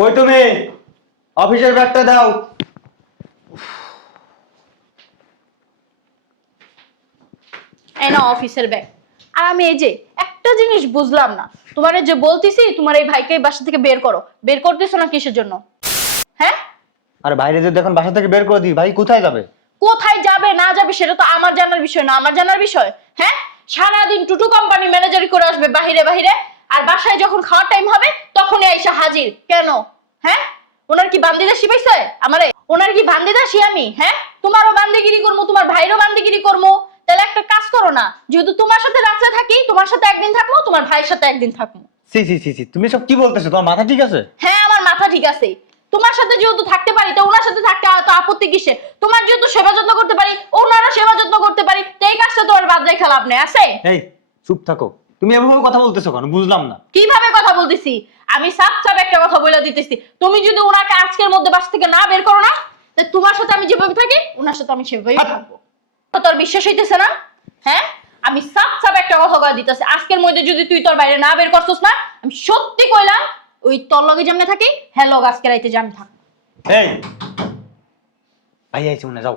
কই তুমি? অফিসের ব্যাগটা দাও। এই না অফিসের ব্যাগ। আর আমি এই যে একটা জিনিস বুঝলাম না, তোমার যে বলতেছি তোমার এই ভাইকে বাসা থেকে বের করো, বের করতেছো না কিসের জন্য? হ্যাঁ, আরে বাইরে যদি এখন বাসা থেকে বের করে দিই, ভাই কোথায় যাবে? কোথায় যাবে না যাবে সেটা তো আমার জানার বিষয় না, আমার জানার বিষয়। হ্যাঁ, সারাদিন টুটু কোম্পানি ম্যানেজারি করে আসবে বাহিরে বাহিরে, আর বাসায় যখন খাওয়ার টাইম হবে তখনই আইসা হাজির কেন? হ্যাঁ, ওনার কি বান্দিদাসী পাইছে আমারে? ওনার কি বান্দিদাসী আমি? হ্যাঁ, তোমারও বান্দিগিরি করবো, তোমার ভাইরও বান্দিগিরি করবো। তাহলে একটা কাজ করো না, যেহেতু তোমার সাথে রাত্রে থাকি, তোমার সাথে একদিন থাকবো, তোমার ভাইয়ের সাথে একদিন থাকবো। সি সি সি সি, তুমি সব কি বলতেছো? তোমার মাথা ঠিক আছে? হ্যাঁ, আমার মাথা ঠিক আছে। তোমার সাথে যেহেতু থাকতে পারি, তো ওনার সাথে থাকতে তো আপত্তি কিসের? তোমার যেহেতু সেবা যত্ন করতে পারি, ওনারও সেবা যত্ন করতে পারি, তো এই কাজটা তো আর বাদ রেখে লাভ নেই আছে। এই চুপ থাকো। তুমি এভাবে কথা বলতেছো কেন? বুঝলাম না। কিভাবে কথা বলতেছি? আমি সাপ সাপ একটা কথা বলে দিতেছি, তুমি যদি ওনাকে আজকের মধ্যে বাসা থেকে না বের করো না, তো তোমার সাথে আমি যেভাবে থাকি ওনার সাথে আমি সেভাবেই থাকবো। তো তোর বিশ্বাস হইতেছে না? হ্যাঁ, আমি সাপ সাপ একটা কথা বলে দিতেছি, আজকের মধ্যে যদি তুই তোর বাইরে না বের করছস না, আমি সত্যি কইলাম ওই তোর লগে যেমনে থাকি হ্যাঁ লগ আজকে রাইতে জামি থাক। এই ভাই আইছে মনে, যাও।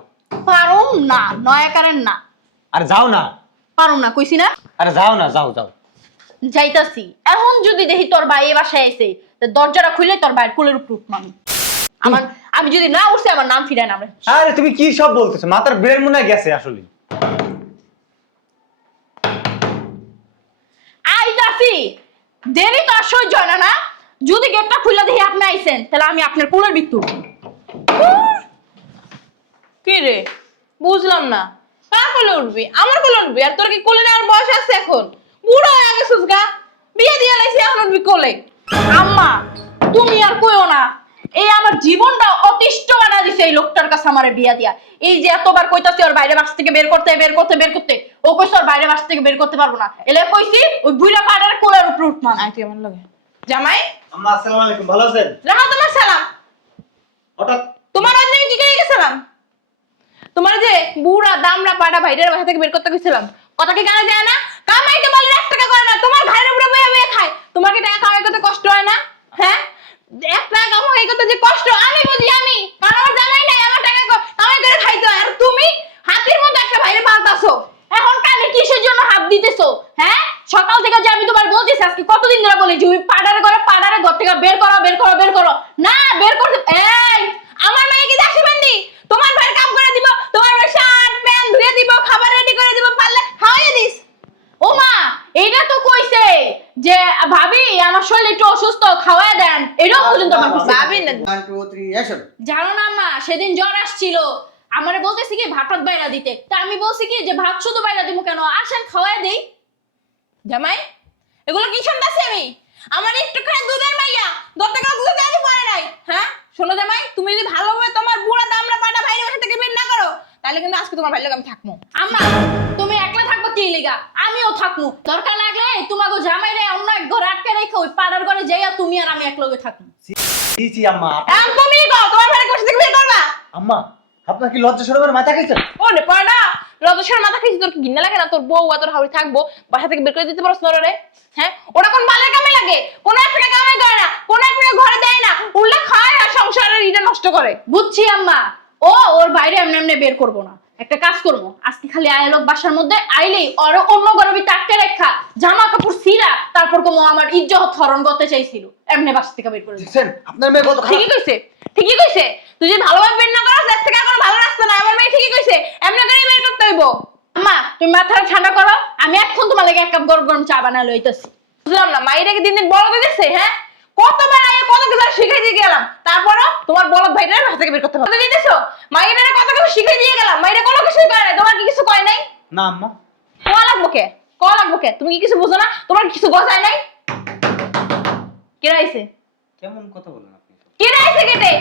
পারুম না, নয়া কারেন না। আরে যাও না। পারুম না কইছি না? আরে যাও না, যাও যাও। যাইতাছি। এখন যদি দেখি তোর ভাই এ বাসায় আইছে, তো দরজাটা খুলে তোর ভাইয়ের কোলের উপর উঠবো আমি। আমি যদি না উঠছি আমার নাম ফিরায় না। আরে তুমি কি সব বলতেছো? মাথার ব্রেন মনে হয় গেছে আসলে। আইতাছি, দেরি তো আর সহ্য হয় না না? যদি গেটটা খুলে দেখি আপনি আইছেন, তাহলে আমি আপনার কোলের ভিতর। কি রে, বুঝলাম না। কার কোলে উঠবি? আমার কোলে উঠবি? আর তোর কি কোলে নেওয়ার বয়স আছে এখন? বুড়ো হয়ে গেছিস গা, বিয়ে দিয়ে লাইছি, এখন উঠবি কোলে? আম্মা, তুমি আর কইও না, এই আমার জীবনটা অতিষ্ঠ বানা দিছে এই লোকটার কাছে আমারে বিয়া দিয়া। এই যে এতবার কইতাছি ওর বাইরে বাস থেকে বের করতে বের করতে বের করতে, ও কইছে ওর বাইরে বাস থেকে বের করতে পারবো না, এলে কইছি ওই বুইড়া পাড়ার কোলের উপর উঠমা। আয় তুই আমার লগে। জামাই, আম্মা আসসালামু আলাইকুম, ভালো আছেন? রাহা তোমার সালাম। হঠাৎ তোমার ওই কি করে গেছিলাম? তোমার যে বুড়া দামড়া পাড়া ভাইদের বাসা থেকে বের করতে গেছিলাম, কথা কি কানে যায় না? কামাইতে বলে 1 টাকা করে না, তোমার ভাইয়ের উপরে বইয়া বইয়া খায়। তোমার কি টাকা কামাই করতে কষ্ট হয় না? হ্যাঁ, 1 টাকা কামাই করতে যে কষ্ট আমি বুঝি। আমি কারণ আমার জামাই নাই, আমার টাকা কামাই করে খাইতে হয়। আর তুমি হাতির মতো একটা ভাইরে পালতাছো। এখন কানে কিসের জন্য হাত দিতেছো? হ্যাঁ, সকাল থেকে যে আমি তোমার বলতেছি, আজকে কতদিন ধরে বলি যে পাড়ারে ঘর থেকে বের করো বের করো বের করো, না বের করতে। এই আমার মেয়ে কি দাসী বান্দি? তোমার ভাইয়ের কাম করে দিব, তোমার ভাই শার্ট প্যান্ট ধুয়ে দিব, খাবার রেডি করে দিব, পারলে খাওয়াই দিস। ও মা, এইটা তো কইছে যে ভাবি আমার শরীর একটু অসুস্থ, খাওয়ায় দেন, এটাও পর্যন্ত আমার কইছে। ভাবি না। 1 2 3 অ্যাকশন। জানো না মা, সেদিন জ্বর আসছিল, আমারে বলতেছি কি ভাত বাইরা দিতে, তা আমি বলছি কি যে ভাত শুধু বাইরা দিব কেন, আসেন খাওয়ায় দেই। জামাই, এগুলো কি শুনতাছি আমি? আমার একটুখানি দুধের মাইয়া 10 টাকা দুধ দেওয়া পারে নাই। হ্যাঁ, শোনো জামাই, তুমি যদি ভালোভাবে তোমার বুড়া দামড়া পাটা ভাইয়ের বাসা থেকে বের না করো, তাহলে কিন্তু আজকে তোমার ভাইয়ের লগে আমি থাকবো। আম্মা, তুমি একলা থাকবো কি লিগা? আমিও থাকবো, দরকার লাগলে তোমাকে জামাই রে অন্য এক ঘরে আটকে রেখে ওই পাড়ার ঘরে যাইয়া তুমি আর আমি একলগে থাকবো। জি জি আম্মা। এখন তুমি কও, তোমার ভাইয়ের বাসা থেকে বের করবা? আম্মা, আপনার কি লজ্জা শরমের মাথা গেছে? ও রে পড়া, লজসের মাথা খেয়েছি, তোর কি ঘৃণা লাগে না? তোর বউ আর তোর হাউরি থাকবো, বাসা থেকে বের করে দিতে পারছ না রে? হ্যাঁ, ওটা কোন বালের কামে লাগে? কোন একটা কামে করে না, কোন একটা ঘরে দেয় না, উল্লা খায় আর সংসারের ইটা নষ্ট করে। বুঝছি আম্মা, ওর বাইরে এমনি এমনি বের করবো না, একটা কাজ করবো, আজকে খালি আয়লোক বাসার মধ্যে আইলেই ওর অন্য গরবি টাটকে রেখা জামা কাপড় সিরা, তারপর কোমো আমার ইজ্জত হরণ করতে চাইছিল, এমনি বাসা থেকে বের করে দিছে। দেখছেন আপনার মেয়ে কত খারাপ। ঠিকই কইছে, ঠিকই কইছে। তুই যদি ভালোভাবে বের না করস, এর থেকে আর কোনো ভালো রাস্তা নাই। আমার মেয়ে ঠিকই কইছে, এমনি করেই বের করতে হইব। আম্মা, তুমি মাথাটা ঠান্ডা করো, আমি এখন তোমার লাগে এক কাপ গরম গরম চা বানায় লইতেছি। বুঝলাম না, মাইটাকে দিন দিন বড় হয়ে গেছে। হ্যাঁ, কতবার আগে কত কিছু শিখাই দিয়ে গেলাম, তারপরও তোমার বলদ ভাইটা বাসা থেকে বের করতে পারো দিতেছো। মাইটারে কত কিছু শিখাই দিয়ে গেলাম, মাইটা কোনো কিছুই করে নাই। তোমার কি কিছু কয় নাই? না আম্মা। কোয়া লাগবো কে, কোয়া লাগবো কে? তুমি কি কিছু বুঝো না? তোমার কিছু গজায় নাই? কে রাইছে? কেমন কথা বলেন আপনি? কে রাইছে গেটে?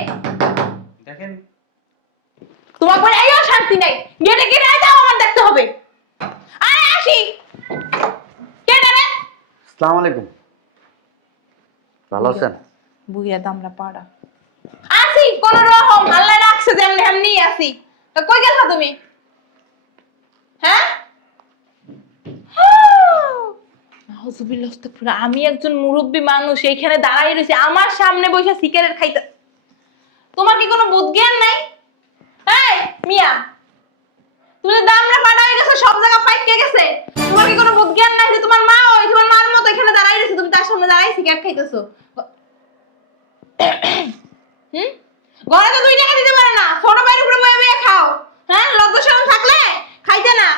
দেখেন তোমার পরে আইও শান্তি নাই, গেটে কে রাইছে আমার দেখতে হবে। আরে আসি, কে রে? আসসালামু আলাইকুম, ভালো আছেন? বুইয়া দামরা পাড়া আসি, কোন রকম আল্লাহ রাখছে যেমনি এমনি আসি। তা কই গেছো তুমি? হ্যাঁ, নাউজুবিল্লাহ আস্তাগফিরুল্লাহ, আমি একজন মুরব্বী মানুষ এইখানে দাঁড়াই রয়েছে, আমার সামনে বসে সিগারেট খাইতে। তোমার কি কোনো বুদ্ধি জ্ঞান নাই? এই মিয়া, তুমি দামরা পাড়া হয়ে গেছে, সব জায়গা পাইকে গেছে, তোমার কি কোনো বুদ্ধি জ্ঞান নাই যে তোমার মা ওই তোমার মার মতো এখানে দাঁড়াই রয়েছে, তুমি তার সামনে দাঁড়াই সিগারেট খাইতেছো? ঘরে তো 2 টাকা দিতে পারে না, ছোট ভাইয়ের উপরে বয়ে বয়ে খাও। হ্যাঁ, লজ্জা শরম থাকলে খাইতে না।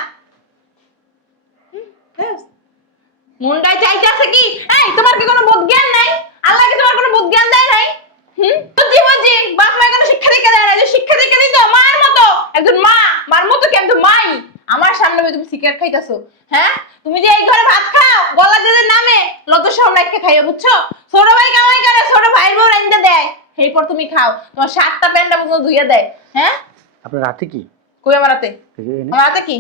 মুন্ডায় চাইতেছে কি? এই তোমার কি কোনো বোধ জ্ঞান নাই? আল্লাহ কি তোমার কোনো বোধ জ্ঞান দেয় নাই? বুঝি বুঝি, বাপ মা কোনো শিক্ষা দীক্ষা দেয় না, যে শিক্ষা দীক্ষা দিত মার মতো একজন মা, মার মতো কি আমি তো মাই, আমার সামনে বসে তুমি সিগারেট খাইতেছো। হ্যাঁ, তুমি যে এই ঘরে ভাত খাও গলা দিয়ে নামে লজ্জা শরম রাখতে খাইও, বুঝছো? ছোট ভাই কামাই করে, ছোট ভাইয়ের বউ রাইন্দা দেয়, এরপর তুমি খাও, তোমার 7টা প্যান্টটা পর্যন্ত ধুইয়া দেয়। হ্যাঁ, আপনার রাতে কি? কই আমার হাতে? আমার হাতে কি?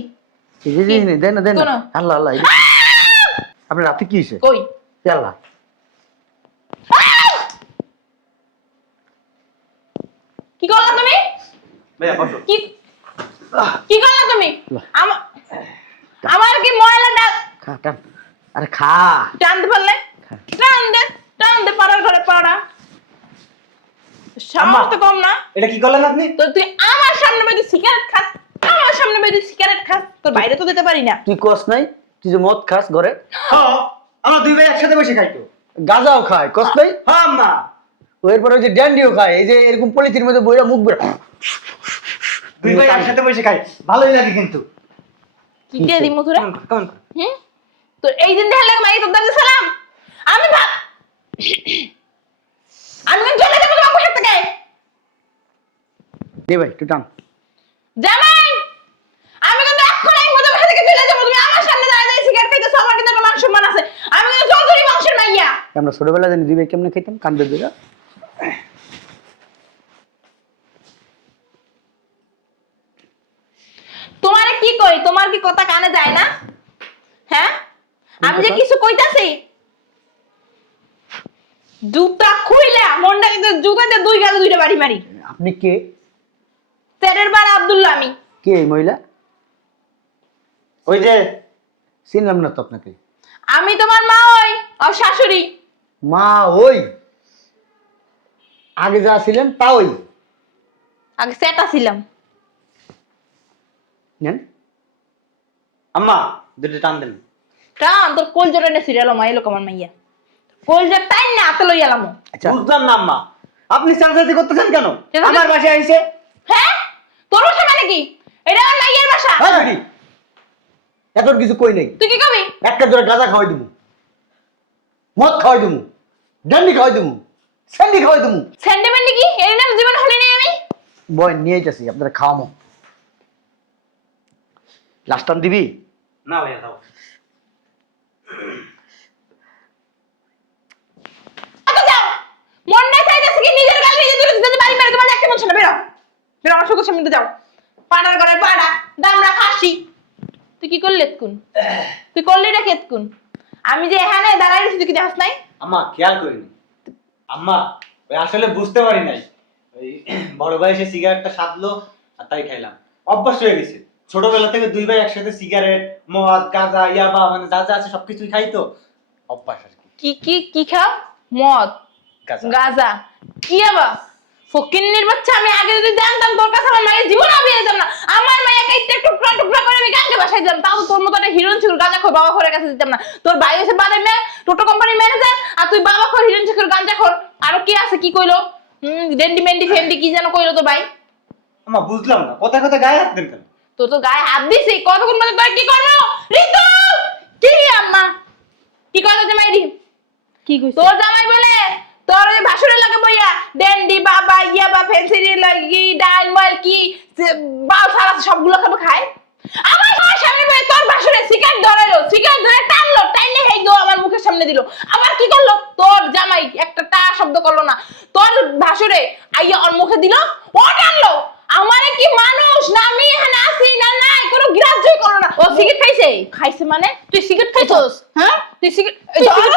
দেন দেন। আল্লাহ আল্লাহ, আপনার রাতে কি হয়েছে? কই আল্লাহ, কি করলা তুমি? ভাইয়া বসো। কি কি করলা তুমি? আমার কি ময়লা ডাক খা টান, আরে খা। টানতে পারলে টান দে পাড়ার ঘরে পাড়া, সাহস তো কম না। এটা কি করলেন আপনি? তো তুই আমার সামনে বেঁধে সিগারেট খাস, আমার সামনে বেঁধে সিগারেট খাস, তোর বাইরে তো দিতে পারি না। তুই কস নাই তুই যে মদ খাস ঘরে? হ্যাঁ, আমরা 2 ভাই একসাথে বসে খাইতো। গাঁজাও খায়, কস নাই? হ্যাঁ আম্মা। এরপরে ওই যে ড্যান্ডিও খায়, এই যে এরকম পলিথিনের মধ্যে বইরা মুখ বের। 2 ভাই একসাথে বসে খাই, ভালোই লাগে কিন্তু। কি দিয়ে দি মধুরা? কেমন? তো এই দিন দেখা লাগে মাই তোর দাদি সালাম, আমি ভাব আমি কিন্তু চলে যাবো তোমার বাসার থেকে। দে ভাই তুই টান। জামাই, আমি কিন্তু এখন এই মতো বাসা থেকে চলে যাবো, তুমি আমার সামনে দাঁড়িয়ে সিগারেট খাইতেছো, আমার কিন্তু একটা মান সম্মান আছে, আমি কিন্তু চৌধুরী বংশের মাইয়া। আমরা ছোটবেলা জানি 2 ভাই কেমনে খাইতাম, কান্দে দিরা। তোমারে কি কই, তোমার কি কথা কানে যায় না? হ্যাঁ, আমি যে কিছু কইতাছি জুতা খুইলা মনটা কিন্তু জুতাতে 2 গালে 2টা বাড়ি মারি। আপনি কে? তেরের বার আব্দুল্লাহ আমি। কে এই মহিলা? ওই যে চিনলাম না তো আপনাকে। আমি তোমার মা, ওই আর শাশুড়ি। মা ওই আগে যা ছিলেন তা ওই? আগে সেটা ছিলাম। নেন আম্মা, দুটো টান দেন। কারণ তোর কোল জোরে নে সিরিয়াল মাইলো কমান মাইয়া, কোল জোর টাইম না হাতে লই এলাম। আচ্ছা বুঝলাম না আম্মা, আপনি চাচাচাচি করতেছেন কেন? চাচাচাচি- আমার বাসায় আইছে। হ্যাঁ, তোর বাসা মানে কি? এটা আমার মাইয়ের বাসা। হ্যাঁ বেটি, এত কিছু কই নাই। তুই কি কবি? একটা জোরে গাঁজা খাওয়াই দিমু, মদ খাওয়াই দিমু, ডান্ডি খাওয়াই দিমু, স্যান্ডি খাওয়াই দিমু। সেন্টিমেন্ট কি এর নাম জীবন হলি নাই আমি। বয় নিয়ে যাচ্ছি আপনারা খাওয়ামো। লাস্ট টাইম দিবি? না ভাইয়া দাও। আচ্ছা যাও, মন না চাইতেছে কি নিজের গাল নিজে তুলে দিতে বাড়ি মেরে তোমার একটা মন না, বেরো বেরো আমার চোখের সামনে যাও। পাড়ার ঘরে পাড়া, দামরা খাসি। তুই কি করলি এতক্ষণ? তুই করলি রে কেতক্ষণ? আমি যে এখানে দাঁড়াই রইছি তুই কি দেখছ নাই? আম্মা খেয়াল করিনি। আম্মা ওই আসলে বুঝতে পারি নাই, ওই বড় ভাই এসে সিগারেটটা সাধলো আর তাই খাইলাম। অভ্যাস হয়ে গেছে, ছোটবেলা থেকে 2 ভাই একসাথে সিগারেট, মদ, গাঁজা, ইয়াবা মানে যা যা আছে সবকিছুই খাইতো, অভ্যাস আর কি। কি কি কি খাও? মদ, গাঁজা। গাঁজা, কি আবা ফকিন্নির বাচ্চা। আমি আগে যদি জানতাম তোর কাছে আমার মায়ের জীবন আমি যেতাম না। আমার মায়ের কাইতে টুকরা টুকরা করে আমি গাঙ্গে বাসায় দিতাম, তাও তোর মতো একটা হিরোইন ছিল গাঁজা খোর বাবা খোরের কাছে দিতাম না। তোর ভাই হচ্ছে বাদে মেয়ে, টোটো কোম্পানির ম্যানেজার, আর তুই বাবা খোর হিরোইন ছিল গাঁজা খোর। আরো কি আছে কি কইলো? ডেন্ডি মেন্ডি ফেন্ডি কি যেন কইলো তো ভাই। আম্মা বুঝলাম না, কথা কথা গায়ে হাত দেন কেন? তোর তো গায়ে হাত দিছি, কতক্ষণ বাজে তোর কি করবো? ঋতু কি আম্মা কি কথা জামাই দি? কি কইছ? তোর জামাই বলে তোর ওই ভাসুরের লাগে বইয়া ডেন্ডি বাবা ইয়া বা ফেন্সিরি লাগি ডাল মাল কি বাল সারা সবগুলো খাবে খায়। আমার মার সামনে বইয়া তোর ভাসুরে সিগারেট ধরাইলো, সিগারেট ধরে টানলো, টাইনে হেই গো আমার মুখের সামনে দিল। আবার কি করলো তোর জামাই? একটা টা শব্দ করলো না। তোর ভাসুরে আইয়া ওর মুখে দিল, ও টানলো। আমারে কি মানুষ না আমি এখানে আসি না নাই কোনো গ্রাহ্যই করো না। ও সিগারেট খাইছে? খাইছে মানে তুই সিগারেট খাইছস? হ্যাঁ, তুই সিগারেট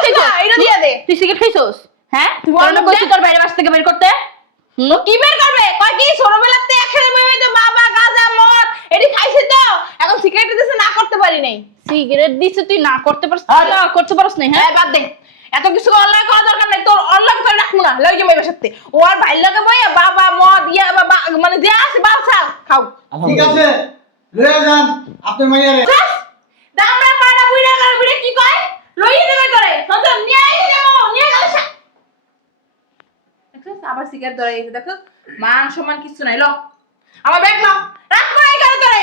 খাইছস? এটা দিয়া দে। তুই সিগারেট খাইছস? হ্যাঁ, তুই মনে কইছিস তোর বাইরে বাসা থেকে বের করতে? হুম? ও কি বের করবে? কয় কি ছোটবেলাতে একসাথে বই তো বাবা গাঁজা মদ এটি খাইছে তো এখন সিগারেট দিতেছে না করতে পারি নাই। সিগারেট দিছিস তুই না করতে পারছিস আরে। না করতে পারছ না, হ্যাঁ? হ্যাঁ বাদ দে, এত কিছু অনলাইন করা দরকার নাই, তোর অনলাইন করে রাখবো না, লই যাবো এবার সাথে ও আর ভাই লাগে বইয়া বাবা মদ ইয়া বাবা মানে যে আছে বালছা খাও। ঠিক আছে লয়ে যান আপনার মাইয়ারে। দামরা পাড়া বুইড়া গাল বুইড়া কি কয় লইয়ে দেবে তোরে নতুন নিয়ে আই যাবো নিয়ে গেল দেখছ আবার সিগারেট ধরে গেছে দেখছ মান সম্মান কিছু নাই লো আমার ব্যাগ নাও রাখবো না এখানে তোরে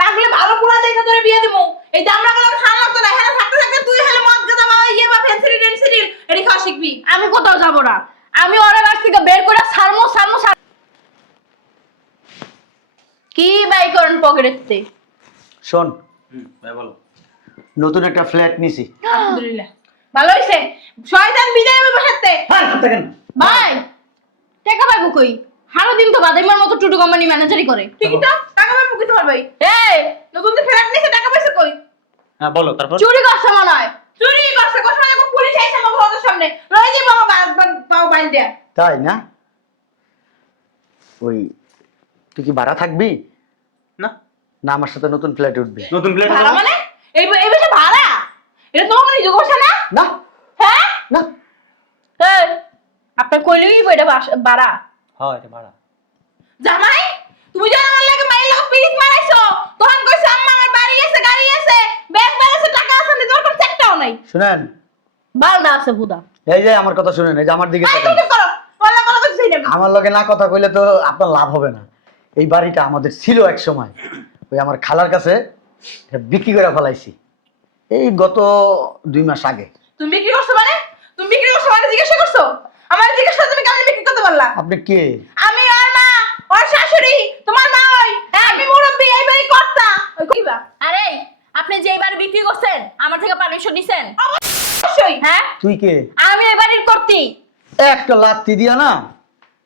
লাগলে ভালো পুরা দেখে তোরে বিয়ে দিমু এই দামরা গুলো খান লাগতো না হ্যাঁ থাকতে থাকতে তুই হলে মদ গাদা বা ইয়ে বা ফেন্সিডি টেন্সিডি এডি খাওয়া শিখবি। আমি কোথাও যাব না, আমি ওরে বাস থেকে বের করে সারমো সারমো কি বাই করেন পকেটেতে? শোন, ভাই বলো। নতুন একটা ফ্ল্যাট নিছি। আলহামদুলিল্লাহ ভালো হইছে শয়তান বিদায় হবে বসাতে। হ্যাঁ দেখেন ভাই টাকা পাইবো কই? হারো দিন তো বাদাইমার মতো টুটু কোম্পানি ম্যানেজারই করে। ঠিকই তো টাকা পাবো কি তোমার ভাই এই নতুন যে ফেরাত নিছে টাকা পয়সা কই? হ্যাঁ বলো তারপর। চুরি করছে মনে হয়। চুরি করছে কষ্ট করে পুলিশ আইছে আমার ঘরের সামনে লই যাবো আমার পাও বাইল দেয়া। তাই না? ওই তুই কি ভাড়া থাকবি না না আমার সাথে নতুন ফ্ল্যাটে উঠবি? নতুন প্লেট ভাড়া মানে এই বছর ভাড়া এটা তোমার নিজে বসে না না হ্যাঁ? না, এই আপনি কইলেই এটা বাড়া। হ্যাঁ এটা ভাড়া। জামাই তুমি জানো আমার লাগে মাইল লাখ পিস মারাইছো তখন কইছো আম্মা আমার বাড়ি আছে গাড়ি আছে ব্যাগ আছে টাকা আছে না তোর কাছে একটাও নাই। শুনেন, বালডা আছে বুদা। এই যে আমার কথা শুনেন, এই যে আমার দিকে এই তাকান। চুপ করো বলা বলা কিছুই না। আমার লগে না কথা কইলে তো আপনার লাভ হবে না। এই বাড়িটা আমাদের ছিল এক সময়, ওই আমার খালার কাছে এটা বিক্রি করে ফেলাইছি এই গত 2 মাস আগে। তুমি বিক্রি করছো মানে তুমি বিক্রি করছো মানে জিজ্ঞাসা করছো আমার জিজ্ঞাসা করে তুমি কেমন বিক্রি করতে পারলা? আপনি কে? আমি ওর মা ওর শাশুড়ি তোমার মা ওই আমি মুরব্বি এই বাড়ি কর্তা ওই কইবা আরে আপনি যে এবার বিক্রি করছেন আমার থেকে পারমিশন নিছেন? অবশ্যই। হ্যাঁ তুই কে? আমি এই বাড়ির কর্তি। একটা লাত্তি দিয়া না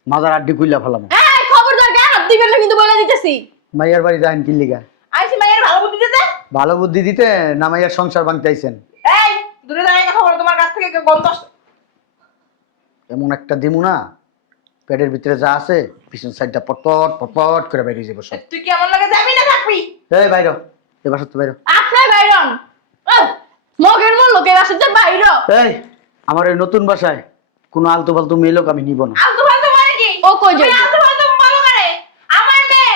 মাজার আড্ডি খুইলা ফেলাম। এই খবরদার গায়ে হাত দিবেন না কিন্তু বলে দিতেছি। মাইয়ার বাড়ি যাইন কি লিগা? আইছি মায়ের ভালো বুদ্ধি দিতে ভালো বুদ্ধি দিতে না মাইয়ার সংসার ভাঙতে আইছেন? এই দূরে দাঁড়িয়ে কথা বলো তোমার কাছ থেকে গন্ধ আসছে। এমন একটা দিমু না পেটের ভিতরে যা আছে পিছন সাইডটা পটপট পটপট করে বেরিয়ে যাবো সব। তুই কি আমার লগে যাবি না থাকবি? এই বাইর এবার সত্যি বাইর। আপনি বাইরন মগের মন লোকে বাসাতে বাইর। এই আমার এই নতুন বাসায় কোনো আলতু ফালতু মেয়ে লোক আমি নিব না। আলতু ফালতু মানে কি? ও কই যাবে? তুমি আলতু ফালতু বলো করে আমার মেয়ে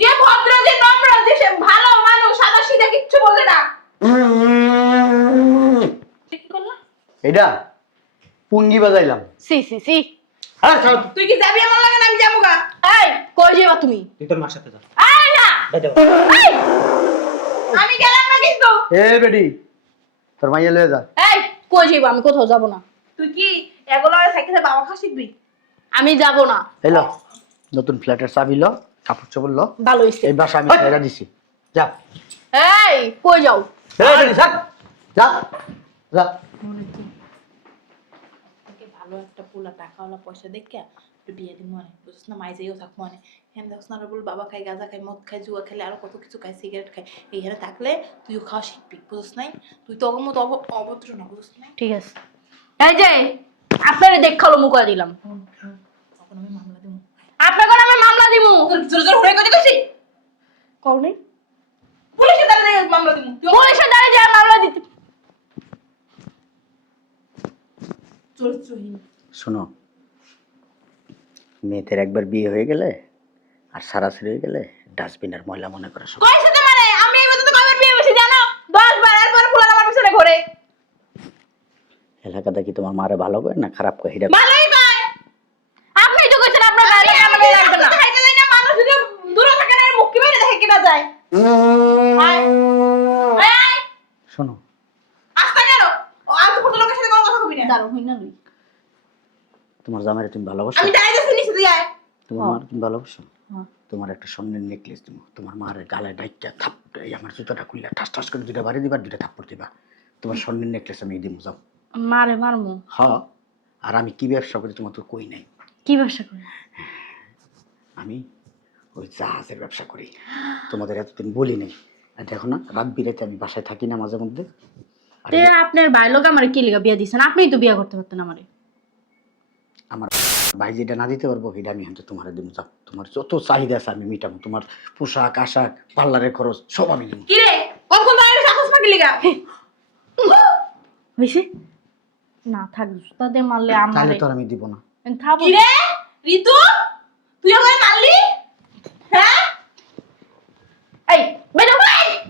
যে ভদ্র যে নম্র যে সে ভালো মানুষ সাদা সিধা কিচ্ছু বলে না। কি করলা? এটা পুঙ্গি বাজাইলাম। সি সি সি। হ্যাঁ ছাড়। তুই কি যাবি আমার লগে না আমি যাবো গা? এই কই যাবা তুমি? তুই তোর মার সাথে যা। এই না যাই যাও। এই আমি গেলাম না কিন্তু। এ বেডি তোর মাইয়া লয়ে যা। এই কই যাবা? আমি কোথাও যাব না। তুই কি এগুলো সাইকেলে বাবা খা শিখবি? আমি যাব না। এলো নতুন ফ্ল্যাটের চাবি লো, কাপড় চোপড় লো, ভালো হইছে। এই বাসা আমি ছেড়ে দিছি। যা এই কই যাও? এই বেডি ছাড়। যা যা। তোকে ভালো একটা পোলা টাকাওয়ালা পয়সা দেখে তুই বিয়ে দিন মনে বুঝছিস না মাই যাইও থাক মনে হ্যাঁ দেখছ না বল বাবা খাই গাঁজা খাই মদ খাই জুয়া খেলে আরো কত কিছু খাই সিগারেট খাই এইখানে থাকলে তুইও খাওয়া শিখবি বুঝছিস নাই তুই তো অগমত অভদ্র না বুঝছিস নাই ঠিক আছে। এই যে আপনারে দেখালো মুকা দিলাম। তখন আমি মামলা দেবো আপনাকে আমি মামলা দিব। তোর জোর জোর হয়ে কথা কইছি কও নাই? পুলিশে দাঁড়িয়ে মামলা দেবো তুই পুলিশে দাঁড়িয়ে যায় মামলা দিতে। চরিত্রহীন শোনো, মেয়েদের একবার বিয়ে হয়ে গেলে আর সারাসারি হয়ে গেলে ডাস্টবিনের ময়লা মনে করে সব। কইছে তো মানে আমি এই বছর তো কবে বিয়ে হইছি জানো 10 বার এরপর ফুলা আমার পিছনে ঘোরে এলাকাটা কি তোমার মারে ভালো করে না খারাপ করে? হিডা ভালোই কয় আপনি তো কইছেন আপনার বাইরে আমাকে লাগবে না। খাইতে যাই না মানুষ যদি দূরে থাকে না মুখ কি বাইরে দেখে কিনা যায় আয় আয় শোনো, আস্তে গেল আর তো কত লোকের সাথে কোনো কথা কবি না দাঁড়ো হই না লই। তোমার জামাইরে তুমি ভালোবাসো? আমি দাঁড়িয়ে নিচে তুই আয় তোমার মার তুমি ভালোবাসো? হ্যাঁ। তোমার একটা স্বর্ণের নেকলেস দিব, তোমার মার গালে ডাইকা থাপ এই আমার জুতোটা খুললে ঠাস ঠাস করে 2টা বাড়ি দিবা, 2টা থাপ্পড় দিবা। তোমার স্বর্ণের নেকলেস আমি দিব, যাও। মারে মারমু। হ্যাঁ, আর আমি কি ব্যবসা করি তোমার তো কই নাই। কি ব্যবসা করেন? আমি ওই জাহাজের ব্যবসা করি, তোমাদের এতদিন বলি নাই। আর দেখো না রাত বিরাতে আমি বাসায় থাকি না মাঝে মধ্যে। আর তে আপনার ভাই লোক আমারে কি লিগা বিয়া দিছেন? আপনিই তো বিয়া করতে পারতেন আমারে। আমার ভাই যেটা না দিতে পারবো এটা আমি হয়তো তোমার দিব। যাও, তোমার যত চাহিদা আছে আমি মিটাবো। তোমার পোশাক আশাক পার্লারের খরচ সব আমি দিব। কি রে কখন দাঁড়িয়ে সাহস পাকি লিগা হইছে না থাক জুতাতে মারলে তাহলে আমারে তো আর আমি দিব না। থাকো কি রে ঋতু তুই আমাকে মারলি হ্যাঁ এই বেরো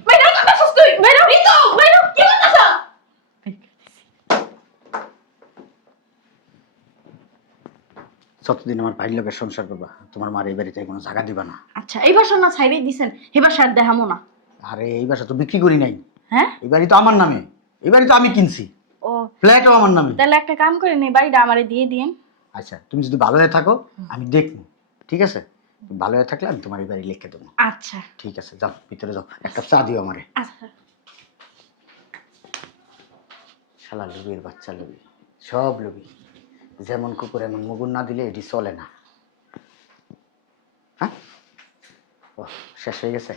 বেরো কথা শুস তুই বেরো ঋতু বেরো কি করতেছ যতদিন আমার ভাইয়ের লোকের সংসার করবা তোমার মার এই বাড়িতে কোনো জায়গা দিবা না। আচ্ছা এই বাসা না ছাইরে দিছেন এবার সার দেখামো না। আরে এই বাসা তো বিক্রি করি নাই, হ্যাঁ এই বাড়ি তো আমার নামে, এই বাড়ি তো আমি কিনছি, ও ফ্ল্যাটও আমার নামে। তাহলে একটা কাম করে নে বাড়িটা আমারে দিয়ে দিন। আচ্ছা তুমি যদি ভালো হয়ে থাকো আমি দেখবো, ঠিক আছে? তুমি ভালো হয়ে থাকলে আমি তোমার এই বাড়ি লিখে দেবো। আচ্ছা ঠিক আছে, যাও ভিতরে যাও, এক কাপ চা দিও আমারে। আচ্ছা শালা লুবির বাচ্চা লুবি, সব লুবি। যেমন কুকুর এমন মুগুর না দিলে এটি চলে না। হ্যাঁ, ও শেষ হয়ে গেছে।